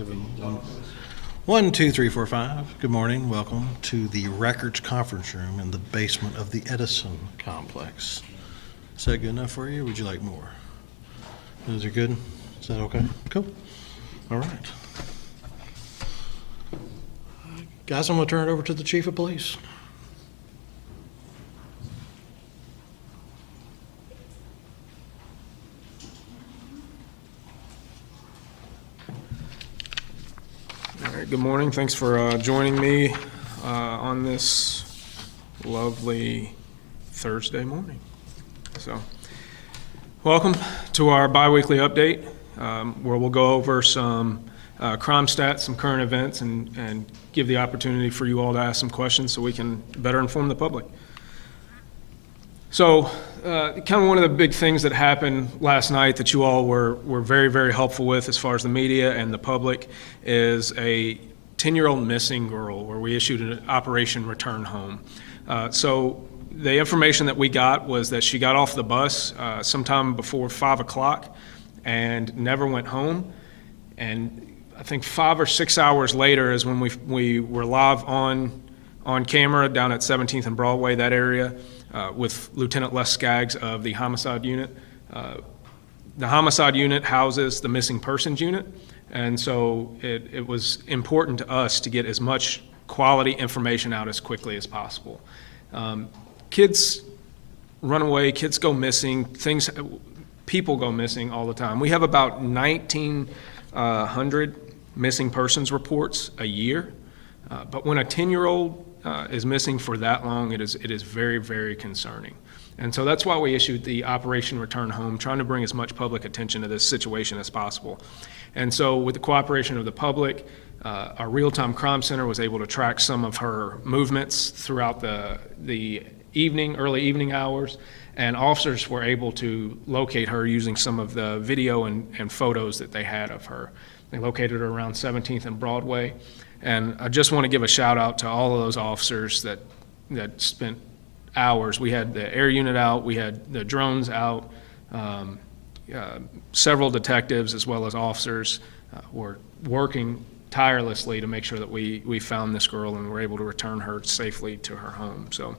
Give him one, two, three, four, five. Good morning. Welcome to the Records Conference Room in the basement of the Edison Complex. Is that good enough for you, or would you like more? Is it good? Is that okay? Cool. All right. Guys, I'm going to turn it over to the Chief of Police. All right, good morning. Thanks for joining me on this lovely Thursday morning. So, welcome to our bi-weekly update, where we'll go over some crime stats, some current events, and give the opportunity for you all to ask some questions so we can better inform the public. So, kind of one of the big things that happened last night that you all were very, very helpful with as far as the media and the public is a 10-year-old missing girl where we issued an Operation Return Home. So the information that we got was that she got off the bus sometime before 5 o'clock and never went home. And I think 5 or 6 hours later is when we were live on camera down at 17th and Broadway, that area, with Lieutenant Les Skaggs of the Homicide Unit. The Homicide Unit houses the Missing Persons Unit, and so it was important to us to get as much quality information out as quickly as possible. Kids run away, kids go missing, people go missing all the time. We have about 1,900 missing persons reports a year, but when a 10-year-old is missing for that long, it is very, very concerning. And so that's why we issued the Operation Return Home, trying to bring as much public attention to this situation as possible. And so with the cooperation of the public, our real-time crime center was able to track some of her movements throughout the early evening hours, and officers were able to locate her using some of the video and photos that they had of her. They located her around 17th and Broadway. And I just want to give a shout out to all of those officers that spent hours. We had the air unit out, we had the drones out, several detectives as well as officers were working tirelessly to make sure that we found this girl and were able to return her safely to her home. So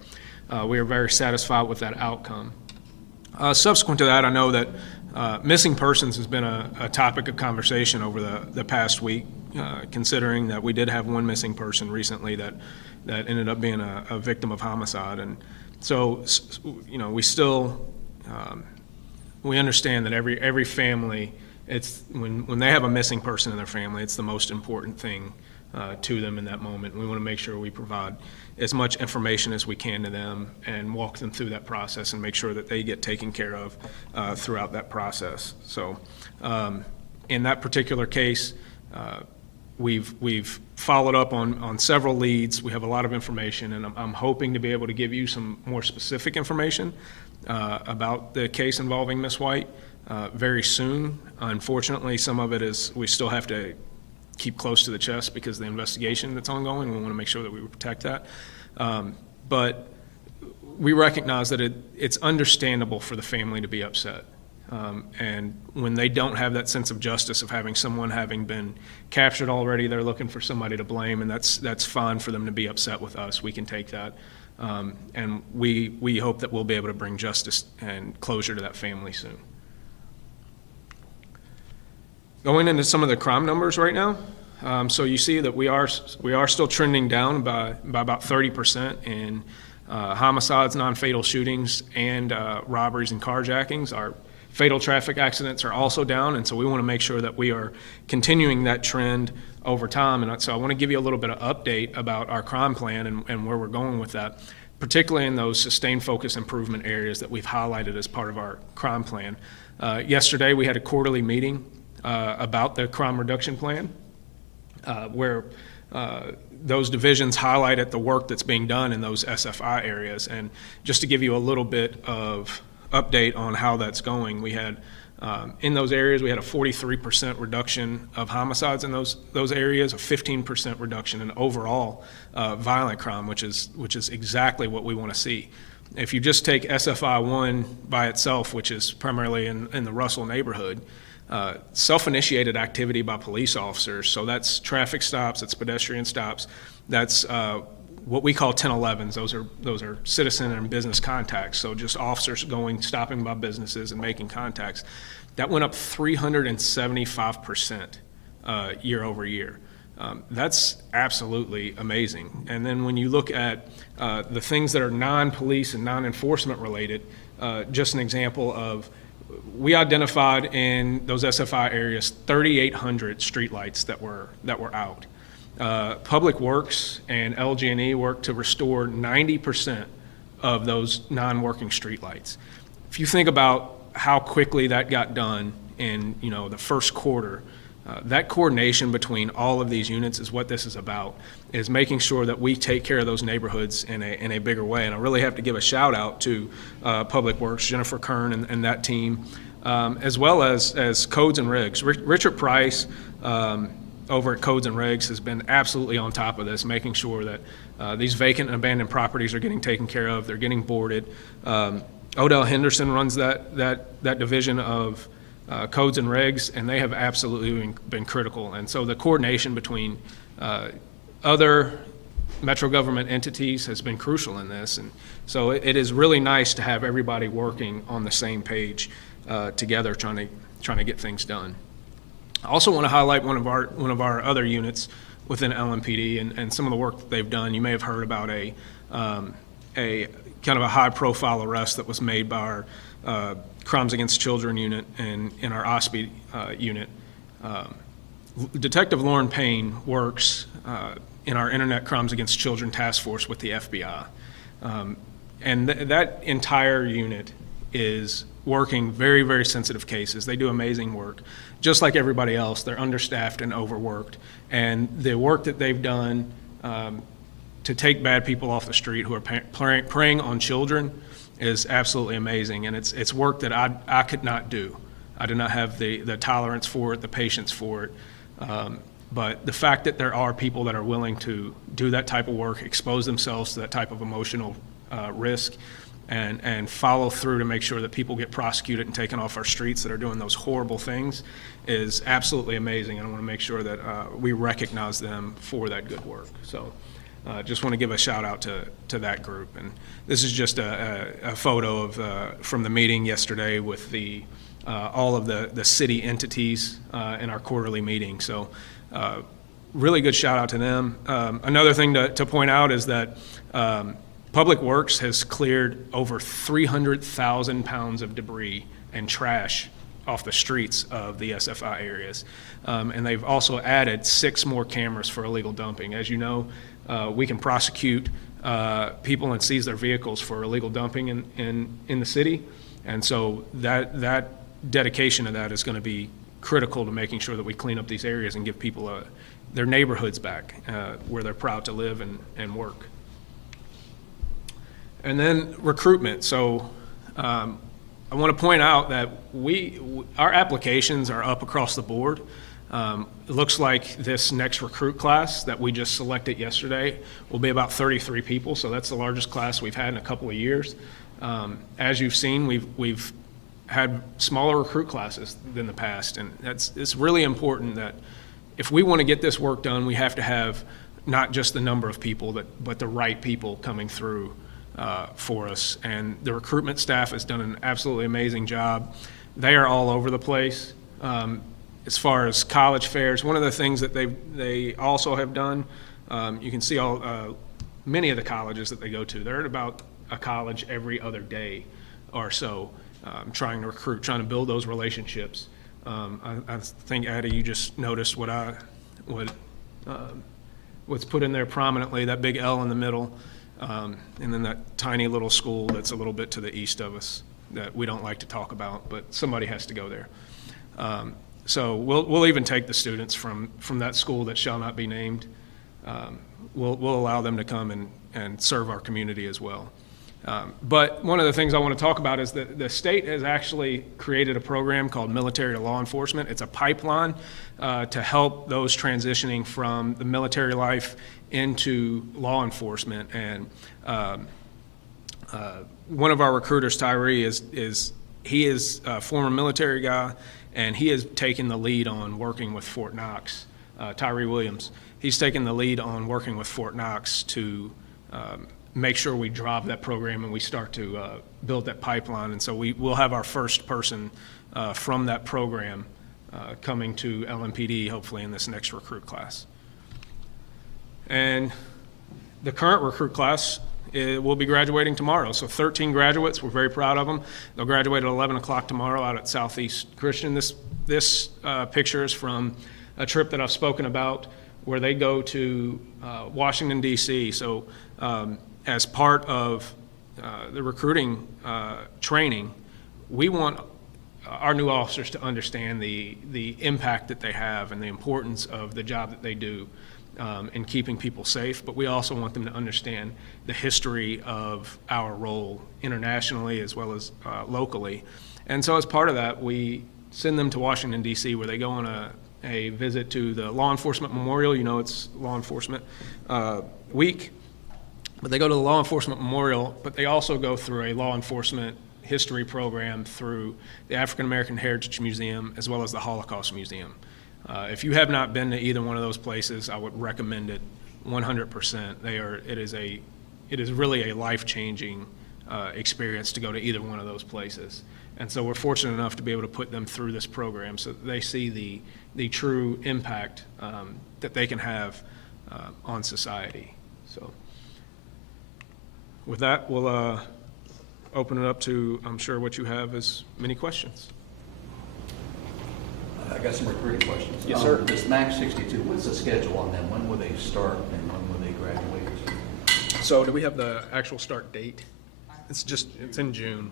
we are very satisfied with that outcome. Subsequent to that, I know that missing persons has been a topic of conversation over the past week, considering that we did have one missing person recently that ended up being a victim of homicide. And so, you know, we still, we understand that every family, it's when they have a missing person in their family, it's the most important thing to them in that moment. We want to make sure we provide as much information as we can to them and walk them through that process and make sure that they get taken care of throughout that process. So in that particular case, we've followed up on several leads. We have a lot of information, and I'm hoping to be able to give you some more specific information about the case involving Miss White very soon. Unfortunately, some of it is we still have to keep close to the chest because of the investigation that's ongoing. We want to make sure that we protect that. But we recognize that it's understandable for the family to be upset. And when they don't have that sense of justice of having someone having been captured already, they're looking for somebody to blame, and that's fine for them to be upset with us. We can take that. And we hope that we'll be able to bring justice and closure to that family soon. Going into some of the crime numbers right now, so you see that we are still trending down by about 30% in homicides, non-fatal shootings, and robberies and carjackings. Our fatal traffic accidents are also down, and so we want to make sure that we are continuing that trend over time. And so I want to give you a little bit of update about our crime plan and where we're going with that, particularly in those sustained focus improvement areas that we've highlighted as part of our crime plan. Yesterday we had a quarterly meeting about the crime reduction plan, where those divisions highlighted the work that's being done in those SFI areas. And just to give you a little bit of update on how that's going, we had in those areas, we had a 43% reduction of homicides in those areas, a 15% reduction in overall violent crime, which is exactly what we want to see. If you just take SFI 1 by itself, which is primarily in the Russell neighborhood, self-initiated activity by police officers. So that's traffic stops, it's pedestrian stops, that's what we call 1011s. Those are citizen and business contacts. So just officers stopping by businesses and making contacts. That went up 375% year over year. That's absolutely amazing. And then when you look at the things that are non-police and non-enforcement related, just an example of, we identified in those SFI areas 3,800 streetlights that were out. Public Works and LG&E worked to restore 90% of those non-working streetlights. If you think about how quickly that got done in the first quarter, that coordination between all of these units is what this is about, is making sure that we take care of those neighborhoods in a bigger way. And I really have to give a shout out to Public Works, Jennifer Kern and that team, as well as Codes and Regs. Richard Price over at Codes and Regs has been absolutely on top of this, making sure that these vacant and abandoned properties are getting taken care of, they're getting boarded. Odell Henderson runs that division of Codes and Regs, and they have absolutely been critical. And so the coordination between other metro government entities has been crucial in this. And so it is really nice to have everybody working on the same page together, trying to get things done. I also want to highlight one of our other units within LMPD and some of the work that they've done. You may have heard about a kind of a high-profile arrest that was made by our Crimes Against Children unit and in our OSPI unit. Detective Lauren Payne works in our Internet Crimes Against Children Task Force with the FBI. And that entire unit is working very, very sensitive cases. They do amazing work. Just like everybody else, they're understaffed and overworked. And the work that they've done to take bad people off the street who are preying on children is absolutely amazing. And it's work that I could not do. I do not have the tolerance for it, the patience for it. But the fact that there are people that are willing to do that type of work, expose themselves to that type of emotional risk, and follow through to make sure that people get prosecuted and taken off our streets that are doing those horrible things is absolutely amazing. And I want to make sure that we recognize them for that good work. So just want to give a shout out to that group. And this is just a photo of from the meeting yesterday with all of the city entities in our quarterly meeting. So really good shout out to them. Another thing to point out is that Public Works has cleared over 300,000 pounds of debris and trash off the streets of the SFI areas. And they've also added 6 more cameras for illegal dumping. As you know, we can prosecute people and seize their vehicles for illegal dumping in the city. And so that dedication to that is going to be critical to making sure that we clean up these areas and give people their neighborhoods back where they're proud to live and work. And then recruitment. So I want to point out that our applications are up across the board. It looks like this next recruit class that we just selected yesterday will be about 33 people. So that's the largest class we've had in a couple of years. As you've seen, we've had smaller recruit classes than the past. And it's really important that if we want to get this work done, we have to have not just the number of people, but the right people coming through for us. And the recruitment staff has done an absolutely amazing job. They are all over the place. As far as college fairs, one of the things that they also have done, you can see many of the colleges that they go to, they're at about a college every other day or so, trying to recruit, trying to build those relationships. I think, Addie, you just noticed what's put in there prominently, that big L in the middle. And then that tiny little school that's a little bit to the east of us that we don't like to talk about, but somebody has to go there. So we'll even take the students from that school that shall not be named. We'll allow them to come and serve our community as well. But one of the things I want to talk about is that the state has actually created a program called Military to Law Enforcement. It's a pipeline to help those transitioning from the military life into law enforcement. And one of our recruiters, Tyree, he is a former military guy, and he has taken the lead on working with Fort Knox. Tyree Williams, he's taken the lead on working with Fort Knox to make sure we drive that program and we start to build that pipeline. And so we'll have our first person from that program coming to LMPD hopefully in this next recruit class. And the current recruit class will be graduating tomorrow. So 13 graduates, we're very proud of them. They'll graduate at 11 o'clock tomorrow out at Southeast Christian. This picture is from a trip that I've spoken about where they go to Washington, D.C. So as part of the recruiting training, we want our new officers to understand the impact that they have and the importance of the job that they do in keeping people safe, but we also want them to understand the history of our role internationally as well as locally. And so as part of that, we send them to Washington, D.C., where they go on a visit to the Law Enforcement Memorial. You know, it's Law Enforcement Week, but they go to the Law Enforcement Memorial, but they also go through a law enforcement history program through the African American Heritage Museum as well as the Holocaust Museum. If you have not been to either one of those places, I would recommend it 100%. It is really a life-changing experience to go to either one of those places. And so we're fortunate enough to be able to put them through this program so that they see the true impact that they can have on society. So with that, we'll open it up to, I'm sure what you have is many questions. I got some recruiting questions. Yes, sir. This MAX 62, what's the schedule on them? When will they start and when will they graduate? So do we have the actual start date? It's in June.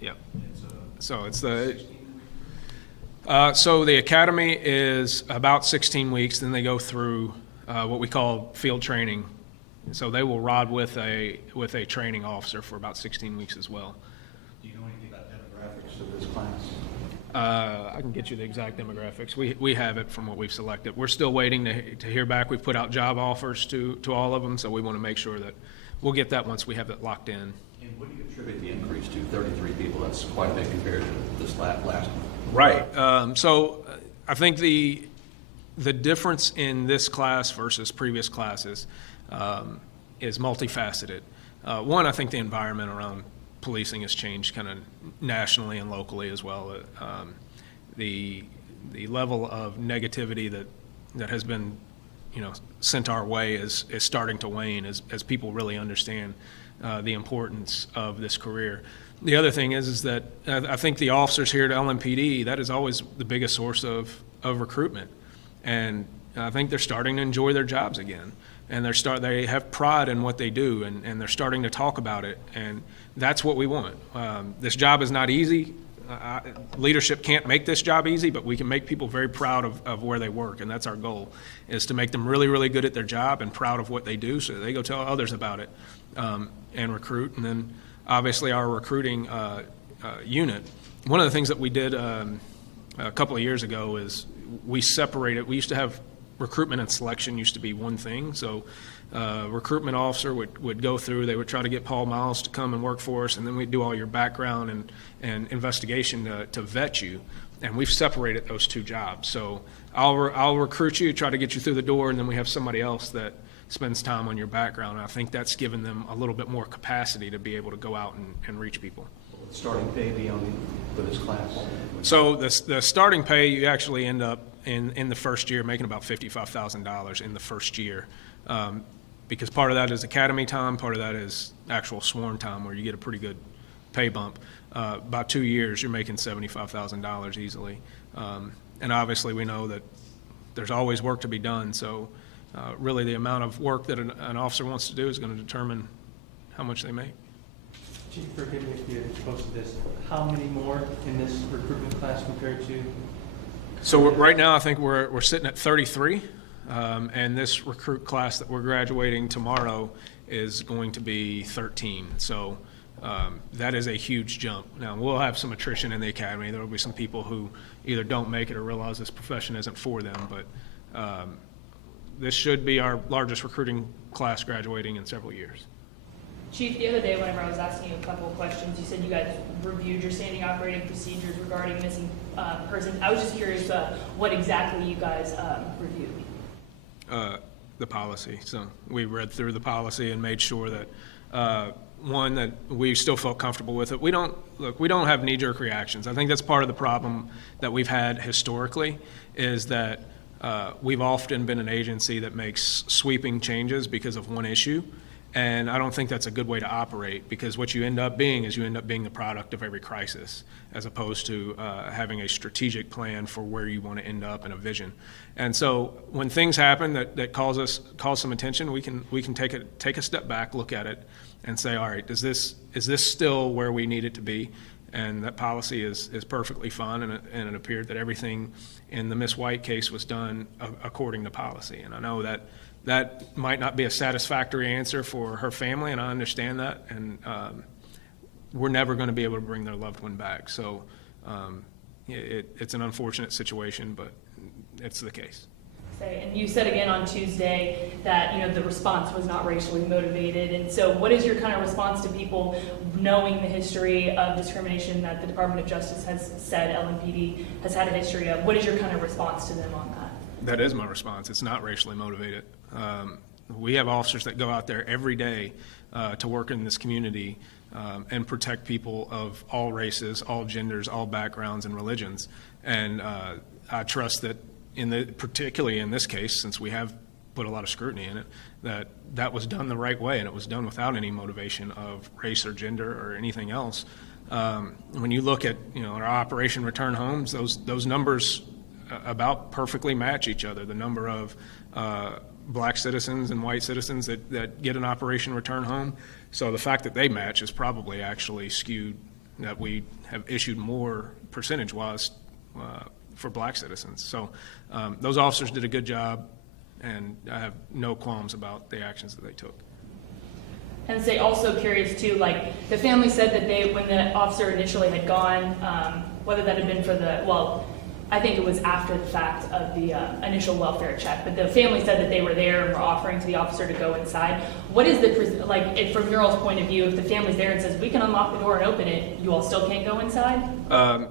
Yeah. So it's so the academy is about 16 weeks. Then they go through what we call field training. So they will ride with a training officer for about 16 weeks as well. Do you know anything about demographics of this class? I can get you the exact demographics. We have it from what we've selected. We're still waiting to hear back. We've put out job offers to all of them, so we want to make sure that we'll get that once we have it locked in. And what do you attribute the increase to? 33 people, that's quite a bit compared to this last one. Right. So I think the difference in this class versus previous classes is multifaceted. One, I think the environment around policing has changed kind of nationally and locally as well. The level of negativity that has been, sent our way is starting to wane as people really understand the importance of this career. The other thing is that I think the officers here at LMPD, that is always the biggest source of recruitment, and I think they're starting to enjoy their jobs again, and they have pride in what they do, and they're starting to talk about it, and that's what we want. This job is not easy. Leadership can't make this job easy, but we can make people very proud of where they work, and that's our goal, is to make them really, really good at their job and proud of what they do so they go tell others about it and recruit. And then obviously our recruiting unit, one of the things that we did a couple of years ago is we separated. We used to have recruitment and selection used to be one thing. So recruitment officer would go through, they would try to get Paul Miles to come and work for us, and then we'd do all your background and investigation to vet you. And we've separated those two jobs. So I'll recruit you, try to get you through the door, and then we have somebody else that spends time on your background. And I think that's given them a little bit more capacity to be able to go out and reach people. Will the starting pay be for this class? So the starting pay, you actually end up in the first year making about $55,000 in the first year. Because part of that is academy time, part of that is actual sworn time where you get a pretty good pay bump. About 2 years, you're making $75,000 easily. And obviously we know that there's always work to be done, so really the amount of work that an officer wants to do is going to determine how much they make. Chief, forgive me if you're close to this. How many more in this recruitment class compared to? So right now I think we're sitting at 33. And this recruit class that we're graduating tomorrow is going to be 13. So that is a huge jump. Now, we'll have some attrition in the academy. There will be some people who either don't make it or realize this profession isn't for them. But this should be our largest recruiting class graduating in several years. Chief, the other day whenever I was asking you a couple of questions, you said you guys reviewed your standing operating procedures regarding missing persons. I was just curious what exactly you guys reviewed. The policy. So we read through the policy and made sure that, one, that we still felt comfortable with it. We don't have knee-jerk reactions. I think that's part of the problem that we've had historically, is that we've often been an agency that makes sweeping changes because of one issue. And I don't think that's a good way to operate, because what you end up being is you end up being the product of every crisis, as opposed to having a strategic plan for where you want to end up and a vision. And so when things happen that cause some attention, we can take a step back, look at it, and say, all right, is this still where we need it to be? And that policy is perfectly fine, and it appeared that everything in the Miss White case was done according to policy. And I know that might not be a satisfactory answer for her family, and I understand that, and we're never going to be able to bring their loved one back. So it's an unfortunate situation, but it's the case. And you said again on Tuesday that the response was not racially motivated, and so what is your kind of response to people knowing the history of discrimination that the Department of Justice has said LMPD has had a history of? What is your kind of response to them on that? That is my response. It's not racially motivated. We have officers that go out there every day to work in this community and protect people of all races, all genders, all backgrounds, and religions. And I trust that, particularly in this case, since we have put a lot of scrutiny in it, that was done the right way, and it was done without any motivation of race or gender or anything else. When you look at our Operation Return Homes, those numbers about perfectly match each other. The number of black citizens and white citizens that get an Operation Return Home. So the fact that they match is probably actually skewed, that we have issued more percentage-wise for black citizens. So those officers did a good job, and I have no qualms about the actions that they took. And say also curious too, like the family said that when the officer initially had gone, whether that had been for I think it was after the fact of the initial welfare check, but the family said that they were there and were offering to the officer to go inside. What is from your all's point of view, if the family's there and says, we can unlock the door and open it, you all still can't go inside?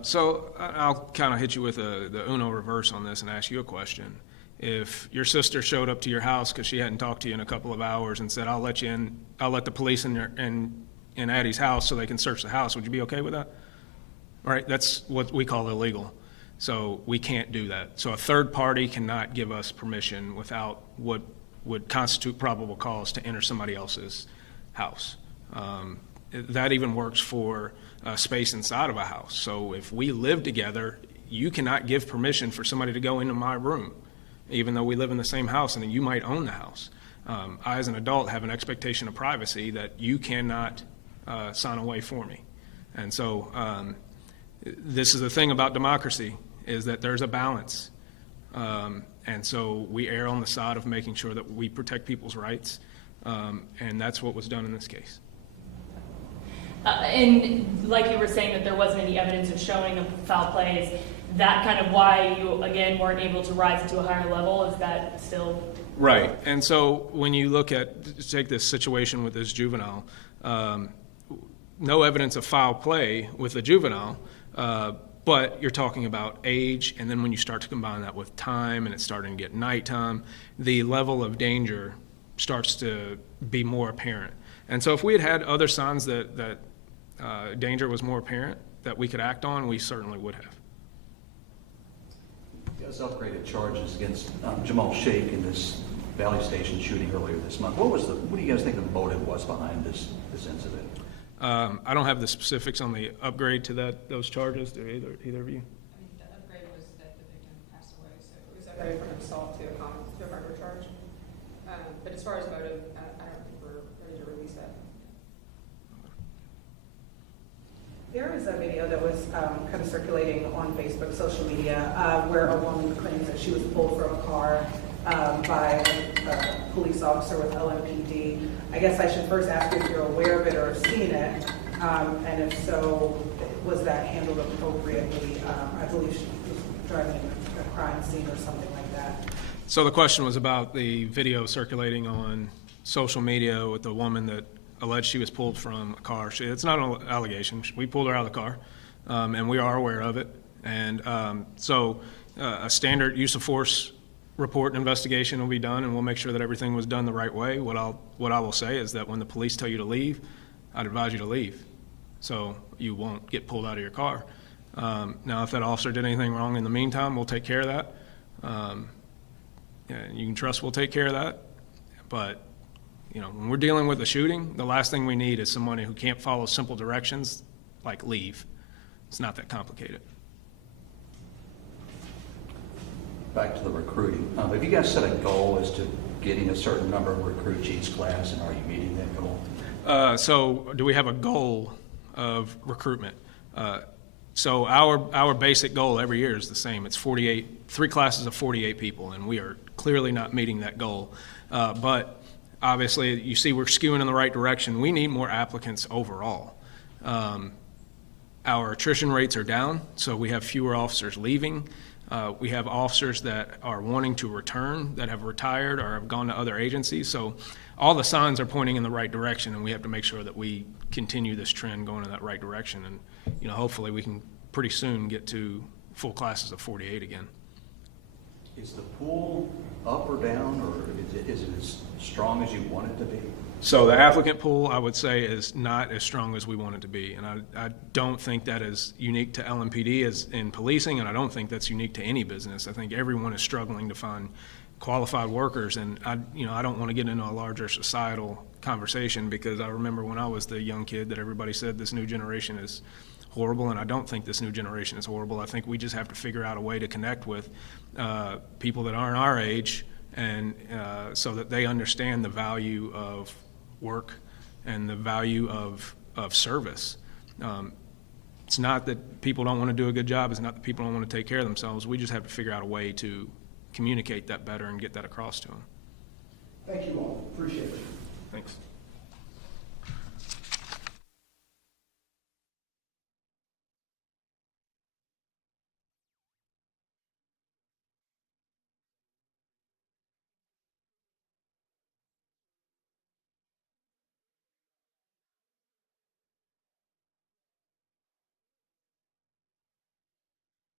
So I'll kind of hit you with the Uno reverse on this and ask you a question. If your sister showed up to your house because she hadn't talked to you in a couple of hours and said, I'll let you in, I'll let the police in Addie's house so they can search the house, would you be okay with that? All right, that's what we call illegal. So we can't do that. So a third party cannot give us permission without what would constitute probable cause to enter somebody else's house. That even works for space inside of a house. So if we live together, you cannot give permission for somebody to go into my room, even though we live in the same house and you might own the house. I, as an adult, have an expectation of privacy that you cannot sign away for me. And so this is the thing about democracy, is that there's a balance. And so we err on the side of making sure that we protect people's rights, and that's what was done in this case. And like you were saying that there wasn't any evidence of showing of foul play, is that kind of why you, again, weren't able to rise it to a higher level? Is that still? Right. And so when you take this situation with this juvenile, no evidence of foul play with the juvenile, but you're talking about age, and then when you start to combine that with time and it's starting to get nighttime, the level of danger starts to be more apparent. And so if we had other signs that danger was more apparent that we could act on, we certainly would have. You guys upgraded charges against Jamal Sheikh in this Valley Station shooting earlier this month. What do you guys think the motive was behind this incident? I don't have the specifics on the upgrade to those charges. Do either of you? I mean, the upgrade was that the victim passed away, so it was upgraded from assault to a murder charge. But as far as motive, I don't think we're ready to release that. There was a video that was kind of circulating on Facebook, social media, where a woman claims that she was pulled from a car by a police officer with LMPD. I guess I should first ask you if you're aware of it or have seen it, and if so, was that handled appropriately? I believe she was driving a crime scene or something like that. So the question was about the video circulating on social media with the woman that alleged she was pulled from a car. It's not an allegation. We pulled her out of the car, and we are aware of it. And so a standard use of force report and investigation will be done, and we'll make sure that everything was done the right way. What I will say is that when the police tell you to leave, I'd advise you to leave, so you won't get pulled out of your car. Now, if that officer did anything wrong in the meantime, we'll take care of that. Yeah, you can trust we'll take care of that. But, you know, when we're dealing with a shooting, the last thing we need is somebody who can't follow simple directions, like leave. It's not that complicated. Back to the recruiting. Have you guys set a goal as to getting a certain number of recruits each class, and are you meeting that goal? So do we have a goal of recruitment? So our basic goal every year is the same. It's 3 classes of 48 people, and we are clearly not meeting that goal. But obviously, you see we're skewing in the right direction. We need more applicants overall. Our attrition rates are down, so we have fewer officers leaving. We have officers that are wanting to return, that have retired or have gone to other agencies. So all the signs are pointing in the right direction, and we have to make sure that we continue this trend going in that right direction. And, you know, hopefully we can pretty soon get to full classes of 48 again. Is the pool up or down, or is it as strong as you want it to be? So the applicant pool, I would say, is not as strong as we want it to be. And I don't think that is unique to LMPD as in policing, and I don't think that's unique to any business. I think everyone is struggling to find qualified workers, and I don't want to get into a larger societal conversation, because I remember when I was the young kid that everybody said this new generation is horrible, and I don't think this new generation is horrible. I think we just have to figure out a way to connect with people that aren't our age, and so that they understand the value of work and the value of service. It's not that people don't want to do a good job. It's not that people don't want to take care of themselves. We just have to figure out a way to communicate that better and get that across to them. Thank you all. Appreciate it. Thanks.